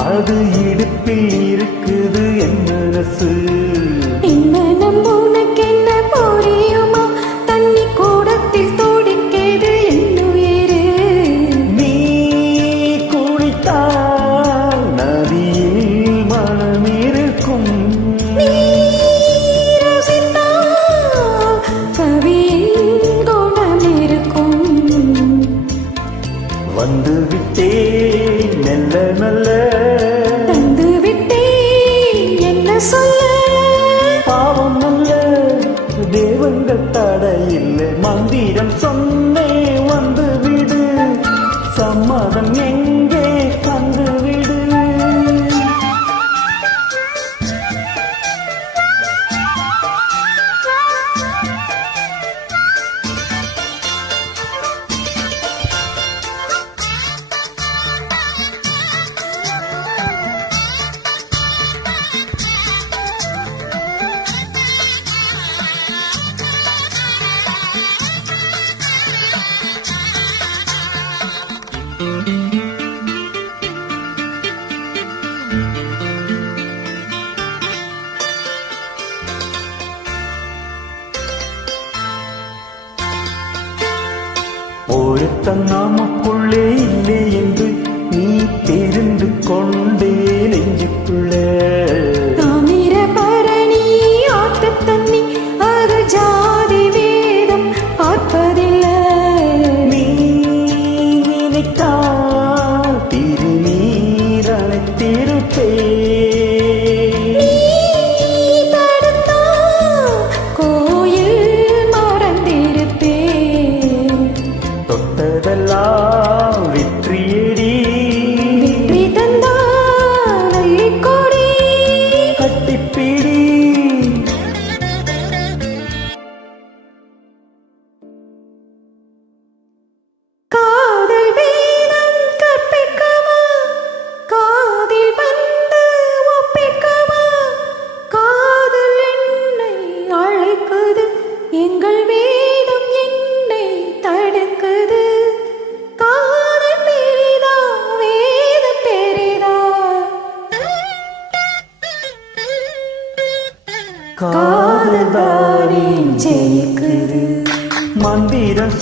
அது இடுப்பில் இருக்குது என் மனசு. இம்மனம் உனக்கு என்ன புரியுமா? தண்ணி கூடத்தில் துடிக்கிறது என் உயிரு. நீ குளித்தால் நதியில் மனம் இருக்கும். நீ ரசித்தால் கவியின் குணம் இருக்கும். வந்து விட்டேன் மெல்ல மெல்ல, தந்து விட்டேன் என்ன சொல்ல. பாவம் அல்ல தேவங்கள் தடையில்லை, மந்திரம் சொன்னே வந்து விடு, சம்மதம் எங்கே தந்து விடு. ஒருத்தன் நமக்குள்ளே இல்லை என்று நீ தெரிந்து கொண்டே நெஞ்சுக்குள்ளே. தாமிர பரணி ஆத்து தண்ணி அது ஜாதி வேதம் பார்ப்பதில்லை. நீ நினைத்தால் திருநீர் அழைத்திருப்பே. தொட்டதெல்லாம் வெற்றியடி, வெற்றி தந்தால் அள்ளிக்கொடி. கட்டிப்பிடி. காதல் வேதம் கற்பிக்கவா? காதில் வந்து ஒப்பிக்கவா? காதல் என்னை அழைக்குது, எங்கள் வேதம் என்னை தடுக்குது. காதல் பெரிதா வேதம் பெரிதா? காதல் தானே ஜெயிக்குது. மந்திரம்